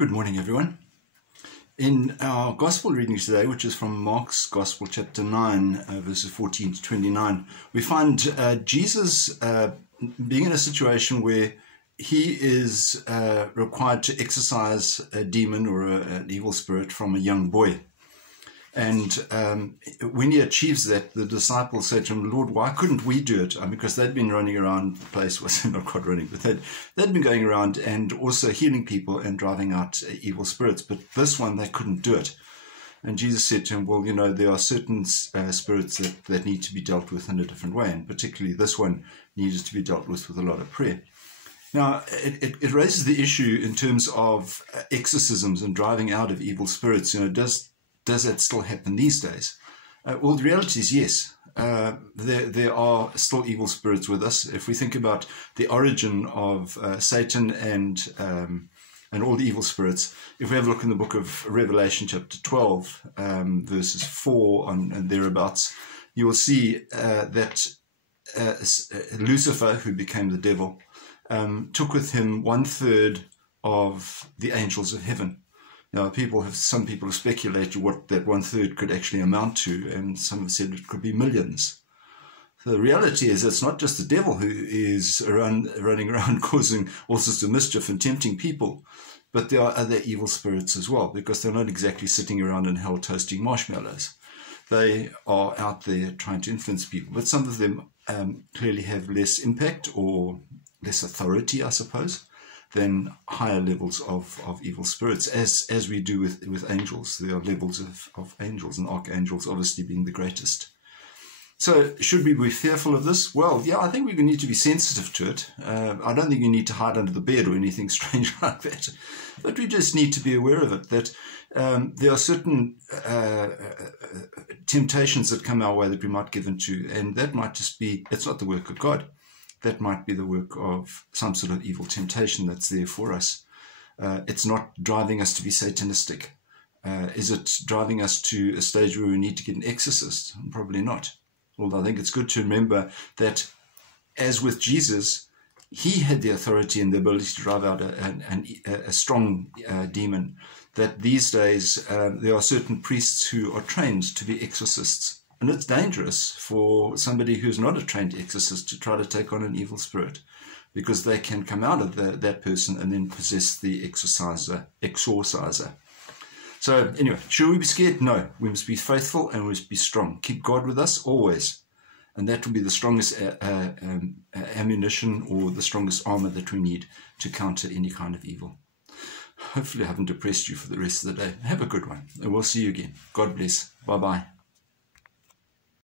Good morning, everyone. In our Gospel reading today, which is from Mark's Gospel, chapter 9, verses 14 to 29, we find Jesus being in a situation where he is required to exorcise a demon or an evil spirit from a young boy. And when he achieves that, the disciples say to him, "Lord, why couldn't we do it?" Because they'd been running around the place, well, not quite running, but they'd been going around and also healing people and driving out evil spirits. But this one, they couldn't do it. And Jesus said to him, well, you know, there are certain spirits that need to be dealt with in a different way. And particularly this one needed to be dealt with a lot of prayer. Now, it raises the issue in terms of exorcisms and driving out of evil spirits. You know, does that still happen these days? Well, the reality is yes. There are still evil spirits with us. If we think about the origin of Satan and all the evil spirits, if we have a look in the book of Revelation, chapter 12, verses 4 and thereabouts, you will see that Lucifer, who became the devil, took with him 1/3 of the angels of heaven. Now, some people have speculated what that 1/3 could actually amount to, and some have said it could be millions. So the reality is it's not just the devil who is running around causing all sorts of mischief and tempting people, but there are other evil spirits as well, because they're not exactly sitting around in hell toasting marshmallows. They are out there trying to influence people, but some of them clearly have less impact or less authority, I suppose, than higher levels of evil spirits, as we do with angels. There are levels of angels, and archangels obviously being the greatest. So should we be fearful of this? Well, yeah, I think we need to be sensitive to it. I don't think you need to hide under the bed or anything strange like that. But we just need to be aware of it, that there are certain temptations that come our way that we might give into, and that might just be, it's not the work of God. That might be the work of some sort of evil temptation that's there for us. It's not driving us to be satanistic. Is it driving us to a stage where we need to get an exorcist? Probably not. Although I think it's good to remember that, as with Jesus, he had the authority and the ability to drive out a strong demon, that these days there are certain priests who are trained to be exorcists. And it's dangerous for somebody who's not a trained exorcist to try to take on an evil spirit, because they can come out of that person and then possess the exorciser. So anyway, should we be scared? No. We must be faithful and we must be strong. Keep God with us always. And that will be the strongest ammunition or the strongest armor that we need to counter any kind of evil. Hopefully I haven't depressed you for the rest of the day. Have a good one. And we'll see you again. God bless. Bye-bye.